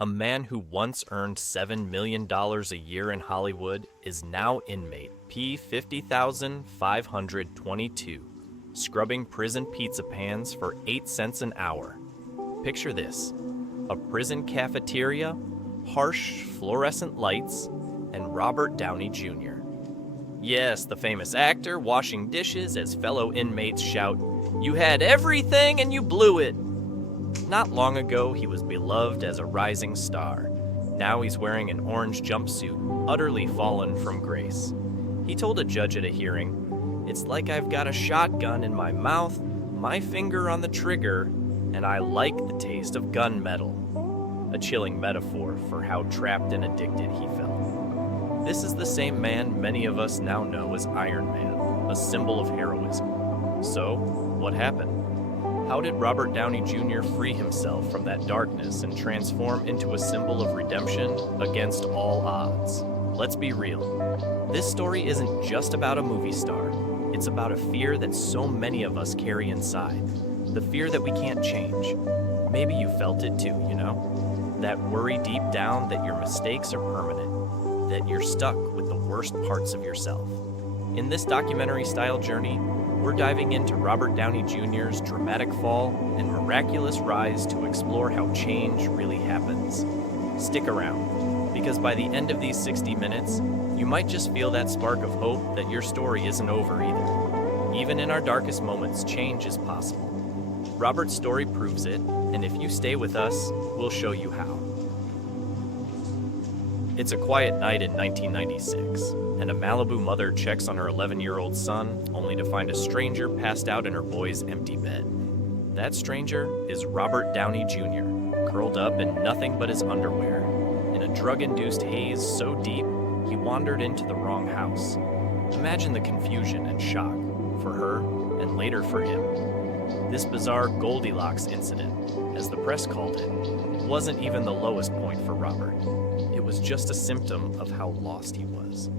A man who once earned $7 million a year in Hollywood is now inmate P50,522, scrubbing prison pizza pans for 8 cents an hour. Picture this: a prison cafeteria, harsh fluorescent lights, and Robert Downey Jr. Yes, the famous actor washing dishes as fellow inmates shout, "You had everything and you blew it." Not long ago, he was beloved as a rising star. Now he's wearing an orange jumpsuit, utterly fallen from grace. He told a judge at a hearing, "It's like I've got a shotgun in my mouth, my finger on the trigger, and I like the taste of gunmetal." A chilling metaphor for how trapped and addicted he felt. This is the same man many of us now know as Iron Man, a symbol of heroism. So, what happened? How did Robert Downey Jr. free himself from that darkness and transform into a symbol of redemption against all odds? Let's be real. This story isn't just about a movie star. It's about a fear that so many of us carry inside. The fear that we can't change. Maybe you felt it too, you know? That worry deep down that your mistakes are permanent, that you're stuck with the worst parts of yourself. In this documentary-style journey, we're diving into Robert Downey Jr.'s dramatic fall and miraculous rise to explore how change really happens. Stick around, because by the end of these 60 minutes, you might just feel that spark of hope that your story isn't over either. Even in our darkest moments, change is possible. Robert's story proves it, and if you stay with us, we'll show you how. It's a quiet night in 1996, and a Malibu mother checks on her 11-year-old son, only to find a stranger passed out in her boy's empty bed. That stranger is Robert Downey Jr., curled up in nothing but his underwear, in a drug-induced haze so deep, he wandered into the wrong house. Imagine the confusion and shock, for her, and later for him. This bizarre Goldilocks incident, as the press called it, wasn't even the lowest point for Robert. It was just a symptom of how lost he was.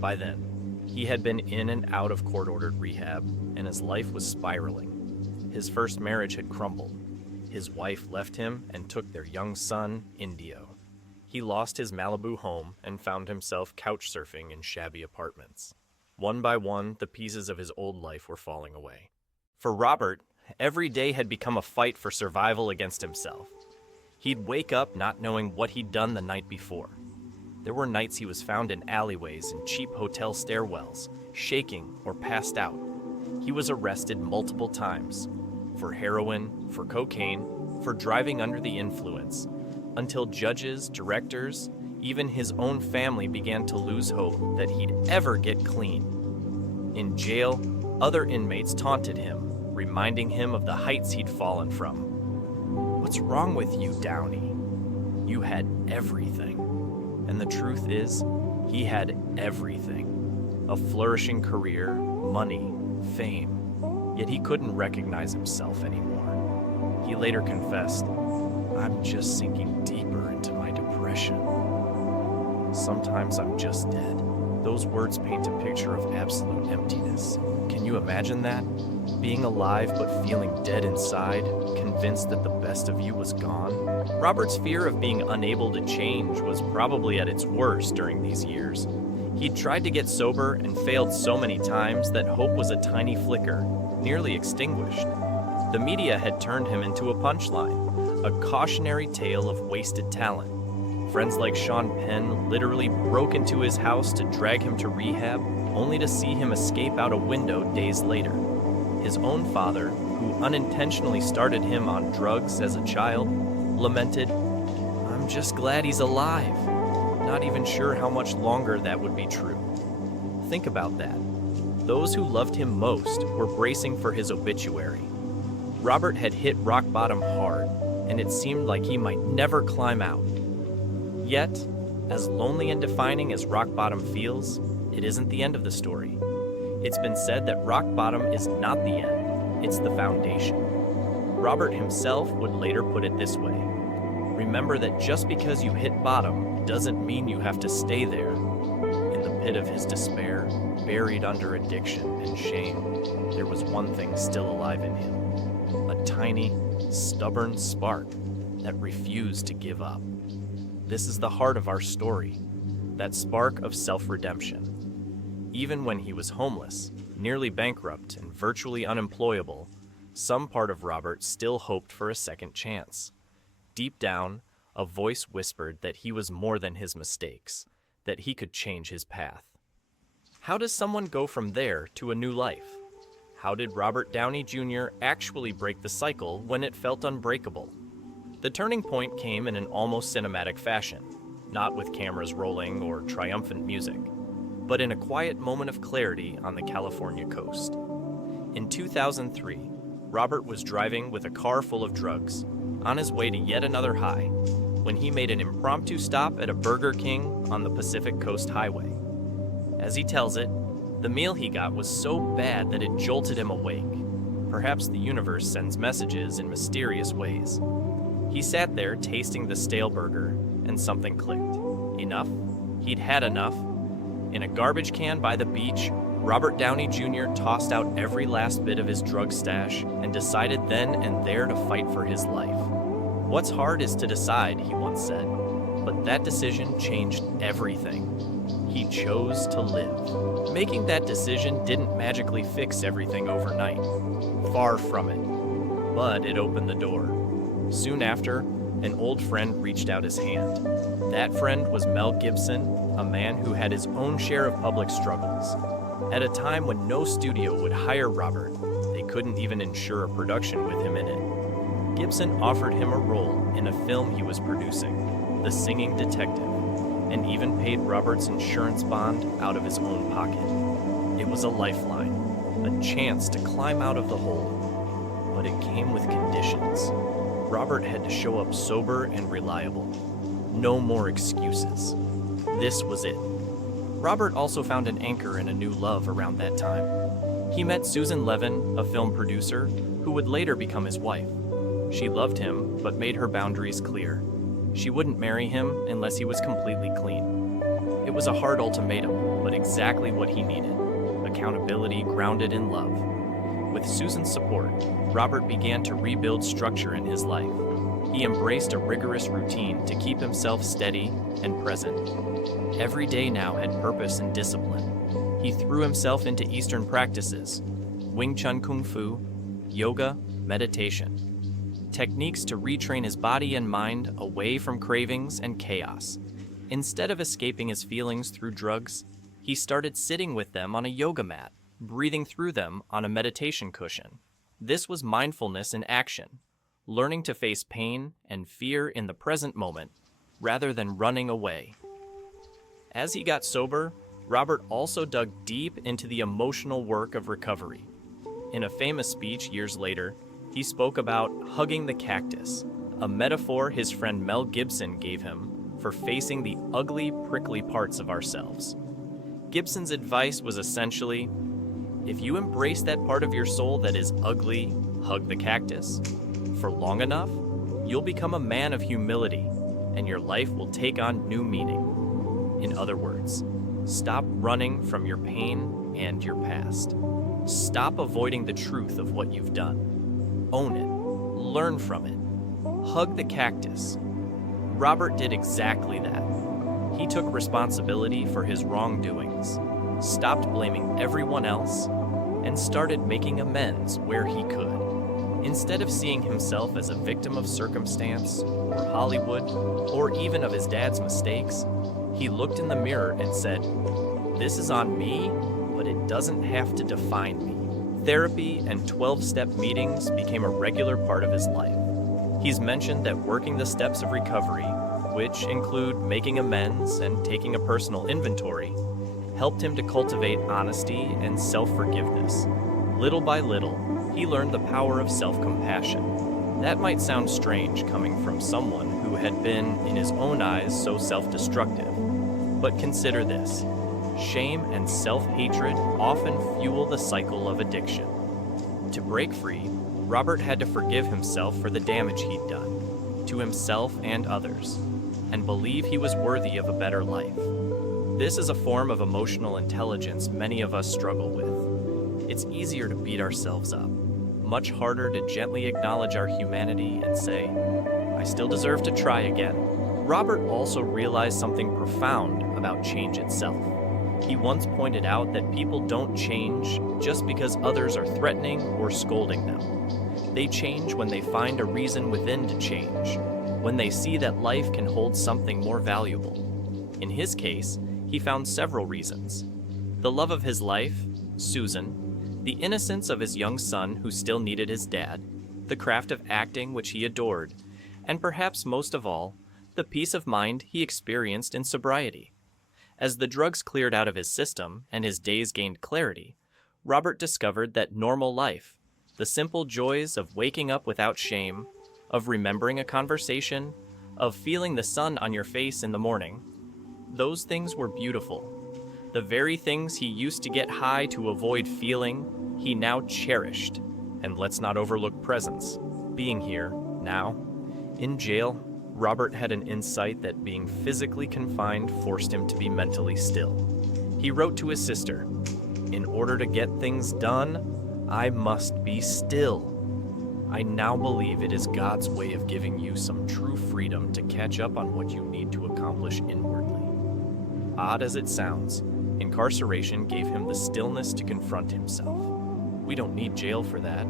By then, he had been in and out of court-ordered rehab, and his life was spiraling. His first marriage had crumbled. His wife left him and took their young son, Indio. He lost his Malibu home and found himself couch surfing in shabby apartments. One by one, the pieces of his old life were falling away. For Robert, every day had become a fight for survival against himself. He'd wake up not knowing what he'd done the night before. There were nights he was found in alleyways and cheap hotel stairwells, shaking or passed out. He was arrested multiple times, for heroin, for cocaine, for driving under the influence, until judges, directors, even his own family began to lose hope that he'd ever get clean. In jail, other inmates taunted him, reminding him of the heights he'd fallen from. "What's wrong with you, Downey? You had everything." And the truth is, he had everything. A flourishing career, money, fame. Yet he couldn't recognize himself anymore. He later confessed, "I'm just sinking deeper into my depression. Sometimes I'm just dead." Those words paint a picture of absolute emptiness. Can you imagine that? Being alive but feeling dead inside, convinced that the best of you was gone? Robert's fear of being unable to change was probably at its worst during these years. He'd tried to get sober and failed so many times that hope was a tiny flicker, nearly extinguished. The media had turned him into a punchline, a cautionary tale of wasted talent. Friends like Sean Penn literally broke into his house to drag him to rehab, only to see him escape out a window days later. His own father, who unintentionally started him on drugs as a child, lamented, "I'm just glad he's alive," not even sure how much longer that would be true. Think about that. Those who loved him most were bracing for his obituary. Robert had hit rock bottom hard, and it seemed like he might never climb out. Yet, as lonely and defining as rock bottom feels, it isn't the end of the story. It's been said that rock bottom is not the end, it's the foundation. Robert himself would later put it this way: "Remember that just because you hit bottom doesn't mean you have to stay there." In the pit of his despair, buried under addiction and shame, there was one thing still alive in him: a tiny, stubborn spark that refused to give up. This is the heart of our story, that spark of self-redemption. Even when he was homeless, nearly bankrupt, and virtually unemployable, some part of Robert still hoped for a second chance. Deep down, a voice whispered that he was more than his mistakes, that he could change his path. How does someone go from there to a new life? How did Robert Downey Jr. actually break the cycle when it felt unbreakable? The turning point came in an almost cinematic fashion, not with cameras rolling or triumphant music, but in a quiet moment of clarity on the California coast. In 2003, Robert was driving with a car full of drugs, on his way to yet another high, when he made an impromptu stop at a Burger King on the Pacific Coast Highway. As he tells it, the meal he got was so bad that it jolted him awake. Perhaps the universe sends messages in mysterious ways. He sat there tasting the stale burger, and something clicked. Enough? He'd had enough. In a garbage can by the beach, Robert Downey Jr. tossed out every last bit of his drug stash and decided then and there to fight for his life. "What's hard is to decide," he once said, but that decision changed everything. He chose to live. Making that decision didn't magically fix everything overnight. Far from it. But it opened the door. Soon after, an old friend reached out his hand. That friend was Mel Gibson, a man who had his own share of public struggles. At a time when no studio would hire Robert, they couldn't even ensure a production with him in it. Gibson offered him a role in a film he was producing, The Singing Detective, and even paid Robert's insurance bond out of his own pocket. It was a lifeline, a chance to climb out of the hole. But it came with conditions. Robert had to show up sober and reliable. No more excuses. This was it. Robert also found an anchor in a new love around that time. He met Susan Levin, a film producer, who would later become his wife. She loved him, but made her boundaries clear. She wouldn't marry him unless he was completely clean. It was a hard ultimatum, but exactly what he needed. Accountability grounded in love. With Susan's support, Robert began to rebuild structure in his life. He embraced a rigorous routine to keep himself steady and present. Every day now had purpose and discipline. He threw himself into Eastern practices, Wing Chun Kung Fu, yoga, meditation. Techniques to retrain his body and mind away from cravings and chaos. Instead of escaping his feelings through drugs, he started sitting with them on a yoga mat, breathing through them on a meditation cushion. This was mindfulness in action, learning to face pain and fear in the present moment, rather than running away. As he got sober, Robert also dug deep into the emotional work of recovery. In a famous speech years later, he spoke about hugging the cactus, a metaphor his friend Mel Gibson gave him for facing the ugly, prickly parts of ourselves. Gibson's advice was essentially, if you embrace that part of your soul that is ugly, hug the cactus, for long enough, you'll become a man of humility, and your life will take on new meaning. In other words, stop running from your pain and your past. Stop avoiding the truth of what you've done. Own it. Learn from it. Hug the cactus. Robert did exactly that. He took responsibility for his wrongdoings, stopped blaming everyone else, and started making amends where he could. Instead of seeing himself as a victim of circumstance, or Hollywood, or even of his dad's mistakes, he looked in the mirror and said, "This is on me, but it doesn't have to define me." Therapy and 12-step meetings became a regular part of his life. He's mentioned that working the steps of recovery, which include making amends and taking a personal inventory, helped him to cultivate honesty and self-forgiveness. Little by little, he learned the power of self-compassion. That might sound strange coming from someone who had been, in his own eyes, so self-destructive. But consider this. Shame and self-hatred often fuel the cycle of addiction. To break free, Robert had to forgive himself for the damage he'd done, to himself and others, and believe he was worthy of a better life. This is a form of emotional intelligence many of us struggle with. It's easier to beat ourselves up, much harder to gently acknowledge our humanity and say, "I still deserve to try again." Robert also realized something profound about change itself. He once pointed out that people don't change just because others are threatening or scolding them. They change when they find a reason within to change, when they see that life can hold something more valuable. In his case, he found several reasons. The love of his life, Susan, the innocence of his young son who still needed his dad, the craft of acting which he adored, and perhaps most of all, the peace of mind he experienced in sobriety. As the drugs cleared out of his system and his days gained clarity, Robert discovered that normal life, the simple joys of waking up without shame, of remembering a conversation, of feeling the sun on your face in the morning, those things were beautiful. The very things he used to get high to avoid feeling, he now cherished. And let's not overlook presence. Being here, now, in jail, Robert had an insight that being physically confined forced him to be mentally still. He wrote to his sister, "In order to get things done, I must be still. I now believe it is God's way of giving you some true freedom to catch up on what you need to accomplish inwardly." Odd as it sounds, incarceration gave him the stillness to confront himself. We don't need jail for that.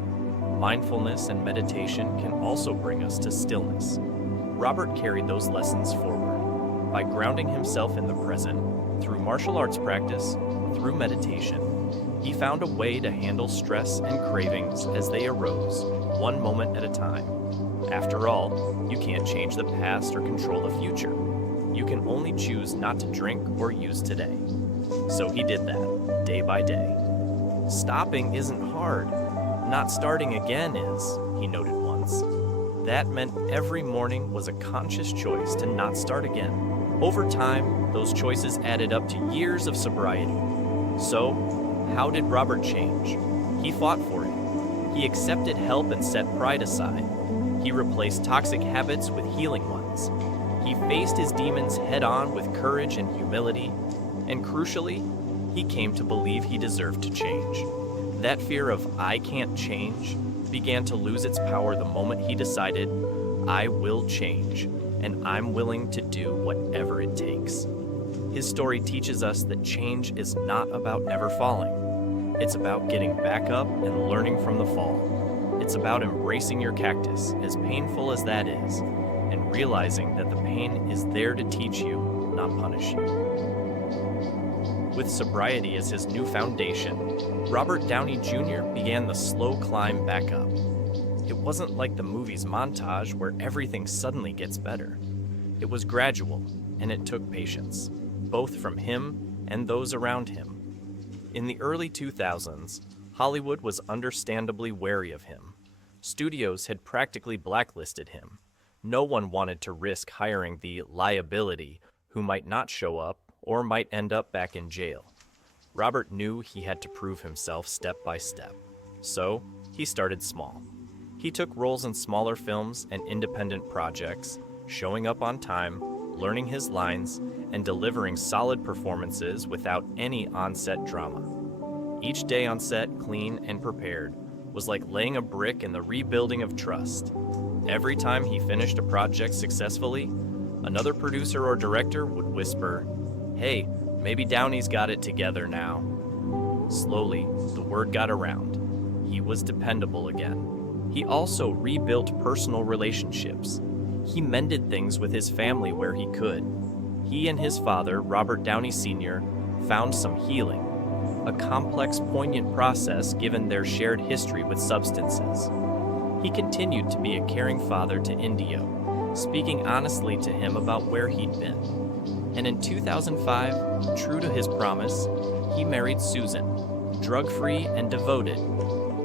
Mindfulness and meditation can also bring us to stillness. Robert carried those lessons forward. By grounding himself in the present, through martial arts practice, through meditation, he found a way to handle stress and cravings as they arose, one moment at a time. After all, you can't change the past or control the future. You can only choose not to drink or use today. So he did that, day by day. Stopping isn't hard. Not starting again is, he noted once. That meant every morning was a conscious choice to not start again. Over time, those choices added up to years of sobriety. So, how did Robert change? He fought for it. He accepted help and set pride aside. He replaced toxic habits with healing ones. He faced his demons head-on with courage and humility. And crucially, he came to believe he deserved to change. That fear of "I can't change" began to lose its power the moment he decided, "I will change, and I'm willing to do whatever it takes." His story teaches us that change is not about never falling. It's about getting back up and learning from the fall. It's about embracing your cactus, as painful as that is, and realizing that the pain is there to teach you, not punish you. With sobriety as his new foundation, Robert Downey Jr. began the slow climb back up. It wasn't like the movie's montage where everything suddenly gets better. It was gradual, and it took patience, both from him and those around him. In the early 2000s, Hollywood was understandably wary of him. Studios had practically blacklisted him. No one wanted to risk hiring the liability who might not show up or might end up back in jail. Robert knew he had to prove himself step by step. So, he started small. He took roles in smaller films and independent projects, showing up on time, learning his lines, and delivering solid performances without any on-set drama. Each day on set, clean and prepared, was like laying a brick in the rebuilding of trust. Every time he finished a project successfully, another producer or director would whisper, "Hey, maybe Downey's got it together now." Slowly, the word got around. He was dependable again. He also rebuilt personal relationships. He mended things with his family where he could. He and his father, Robert Downey Sr., found some healing, a complex, poignant process given their shared history with substances. He continued to be a caring father to Indio, speaking honestly to him about where he'd been. And in 2005, true to his promise, he married Susan, drug-free and devoted.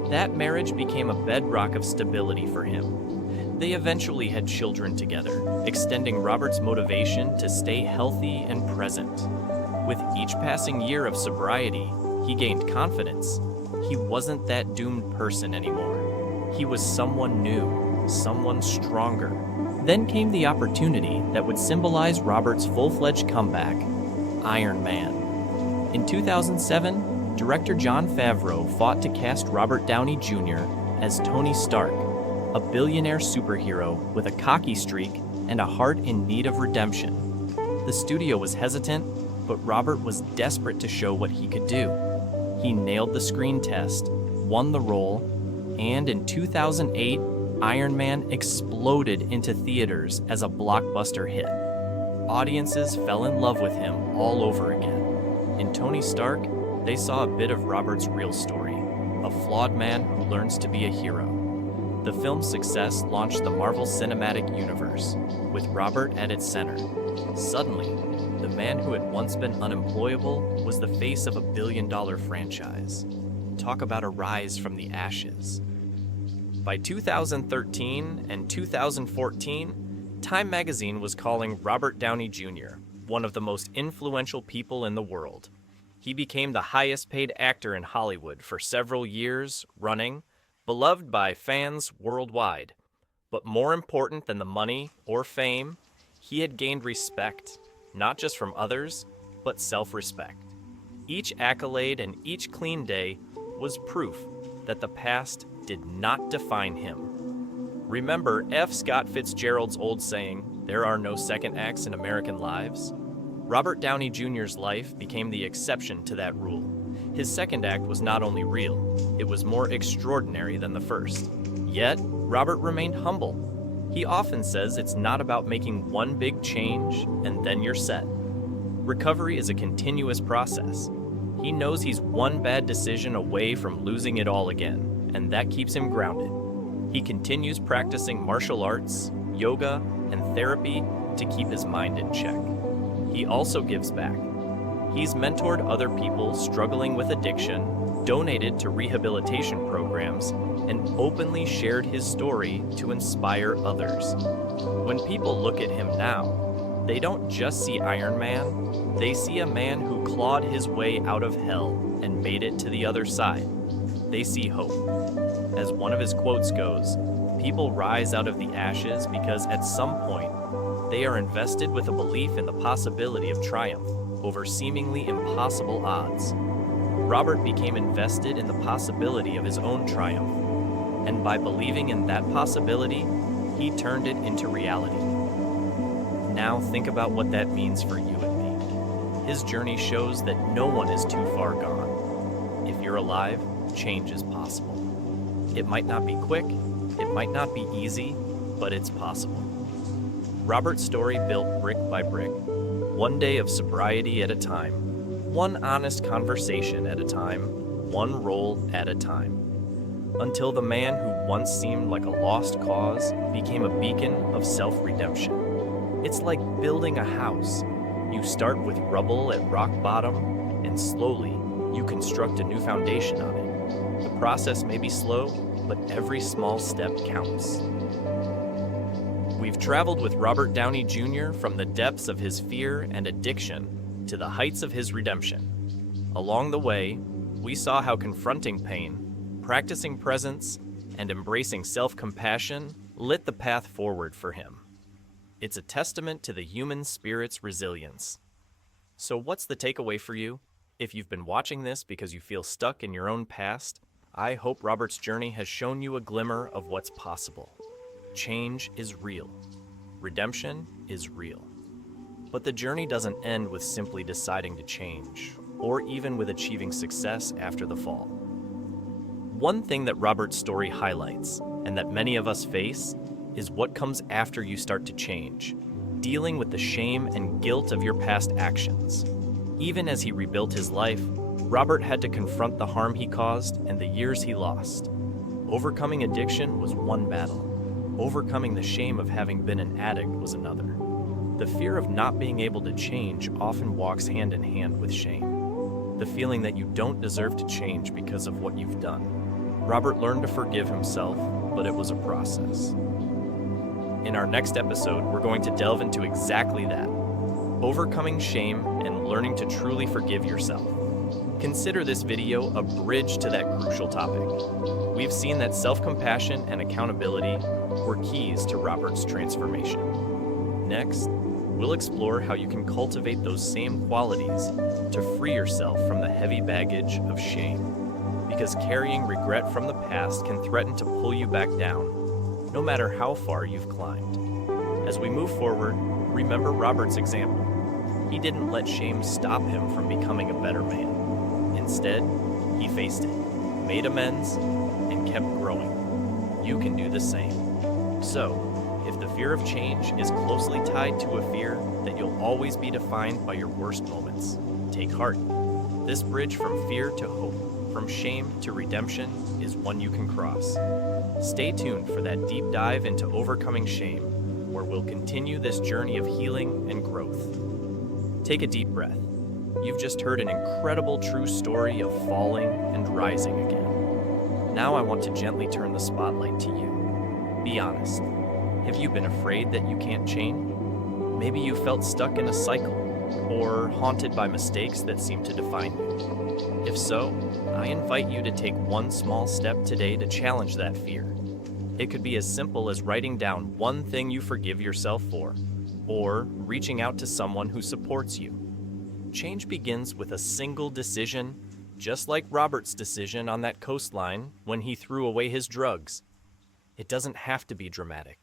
That marriage became a bedrock of stability for him. They eventually had children together, extending Robert's motivation to stay healthy and present. With each passing year of sobriety, he gained confidence. He wasn't that doomed person anymore. He was someone new, someone stronger. Then came the opportunity that would symbolize Robert's full-fledged comeback, Iron Man. In 2007, director Jon Favreau fought to cast Robert Downey Jr. as Tony Stark, a billionaire superhero with a cocky streak and a heart in need of redemption. The studio was hesitant, but Robert was desperate to show what he could do. He nailed the screen test, won the role, and in 2008, Iron Man exploded into theaters as a blockbuster hit. Audiences fell in love with him all over again. In Tony Stark, they saw a bit of Robert's real story, a flawed man who learns to be a hero. The film's success launched the Marvel Cinematic Universe, with Robert at its center. Suddenly, the man who had once been unemployable was the face of a billion-dollar franchise. Talk about a rise from the ashes. By 2013 and 2014, Time magazine was calling Robert Downey Jr. one of the most influential people in the world. He became the highest-paid actor in Hollywood for several years running, beloved by fans worldwide. But more important than the money or fame, he had gained respect, not just from others, but self-respect. Each accolade and each clean day was proof that the past did not define him. Remember F. Scott Fitzgerald's old saying, "There are no second acts in American lives"? Robert Downey Jr.'s life became the exception to that rule. His second act was not only real, it was more extraordinary than the first. Yet, Robert remained humble. He often says it's not about making one big change and then you're set. Recovery is a continuous process. He knows he's one bad decision away from losing it all again, and that keeps him grounded. He continues practicing martial arts, yoga, and therapy to keep his mind in check. He also gives back. He's mentored other people struggling with addiction, donated to rehabilitation programs, and openly shared his story to inspire others. When people look at him now, they don't just see Iron Man, they see a man who clawed his way out of hell and made it to the other side. They see hope. As one of his quotes goes, people rise out of the ashes because at some point, they are invested with a belief in the possibility of triumph over seemingly impossible odds. Robert became invested in the possibility of his own triumph, and by believing in that possibility, he turned it into reality. Now think about what that means for you and me. His journey shows that no one is too far gone. If you're alive, change is possible. It might not be quick, it might not be easy, but it's possible. Robert's story built brick by brick, one day of sobriety at a time, one honest conversation at a time, one role at a time, until the man who once seemed like a lost cause became a beacon of self-redemption. It's like building a house. You start with rubble at rock bottom, and slowly you construct a new foundation on it. The process may be slow, but every small step counts. We've traveled with Robert Downey Jr. from the depths of his fear and addiction to the heights of his redemption. Along the way, we saw how confronting pain, practicing presence, and embracing self-compassion lit the path forward for him. It's a testament to the human spirit's resilience. So what's the takeaway for you? If you've been watching this because you feel stuck in your own past, I hope Robert's journey has shown you a glimmer of what's possible. Change is real. Redemption is real. But the journey doesn't end with simply deciding to change, or even with achieving success after the fall. One thing that Robert's story highlights, and that many of us face, is what comes after you start to change, dealing with the shame and guilt of your past actions. Even as he rebuilt his life, Robert had to confront the harm he caused and the years he lost. Overcoming addiction was one battle. Overcoming the shame of having been an addict was another. The fear of not being able to change often walks hand in hand with shame. The feeling that you don't deserve to change because of what you've done. Robert learned to forgive himself, but it was a process. In our next episode, we're going to delve into exactly that. Overcoming shame and learning to truly forgive yourself. Consider this video a bridge to that crucial topic. We've seen that self-compassion and accountability were keys to Robert's transformation. Next, we'll explore how you can cultivate those same qualities to free yourself from the heavy baggage of shame. Because carrying regret from the past can threaten to pull you back down, no matter how far you've climbed. As we move forward, remember Robert's example. He didn't let shame stop him from becoming a better man. Instead, he faced it, made amends, and kept growing. You can do the same. So, if the fear of change is closely tied to a fear that you'll always be defined by your worst moments, take heart. This bridge from fear to hope, from shame to redemption, is one you can cross. Stay tuned for that deep dive into overcoming shame, where we'll continue this journey of healing and growth. Take a deep breath. You've just heard an incredible true story of falling and rising again. Now I want to gently turn the spotlight to you. Be honest. Have you been afraid that you can't change? Maybe you felt stuck in a cycle, or haunted by mistakes that seem to define you. If so, I invite you to take one small step today to challenge that fear. It could be as simple as writing down one thing you forgive yourself for, or reaching out to someone who supports you. Change begins with a single decision, just like Robert's decision on that coastline when he threw away his drugs. It doesn't have to be dramatic.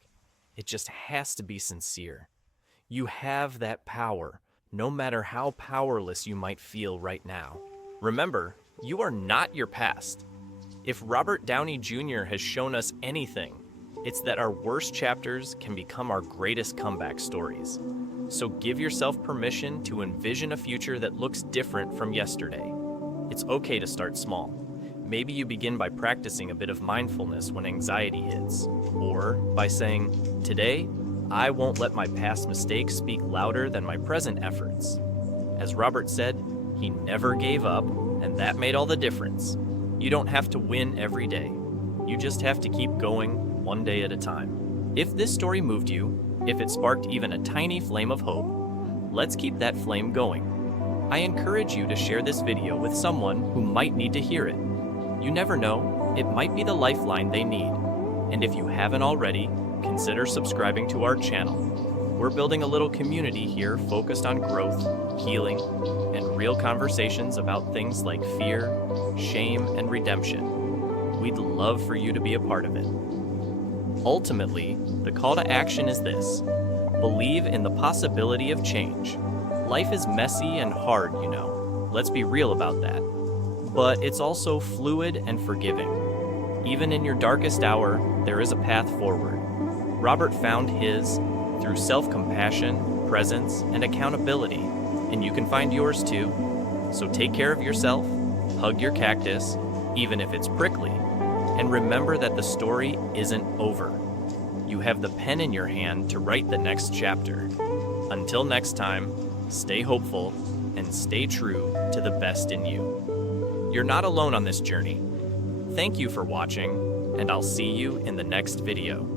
It just has to be sincere. You have that power, no matter how powerless you might feel right now. Remember, you are not your past. If Robert Downey Jr. has shown us anything, it's that our worst chapters can become our greatest comeback stories. So give yourself permission to envision a future that looks different from yesterday. It's okay to start small. Maybe you begin by practicing a bit of mindfulness when anxiety hits, or by saying, "Today, I won't let my past mistakes speak louder than my present efforts." As Robert said, he never gave up, and that made all the difference. You don't have to win every day. You just have to keep going one day at a time. If this story moved you, if it sparked even a tiny flame of hope, let's keep that flame going. I encourage you to share this video with someone who might need to hear it. You never know, it might be the lifeline they need. And if you haven't already, consider subscribing to our channel. We're building a little community here focused on growth, healing, and real conversations about things like fear, shame, and redemption. We'd love for you to be a part of it. Ultimately, the call to action is this: believe in the possibility of change. Life is messy and hard, you know. Let's be real about that. But it's also fluid and forgiving. Even in your darkest hour, there is a path forward. Robert found his through self-compassion, presence, and accountability, and you can find yours too. So take care of yourself, hug your cactus, even if it's prickly, and remember that the story isn't over. You have the pen in your hand to write the next chapter. Until next time, stay hopeful and stay true to the best in you. You're not alone on this journey. Thank you for watching, and I'll see you in the next video.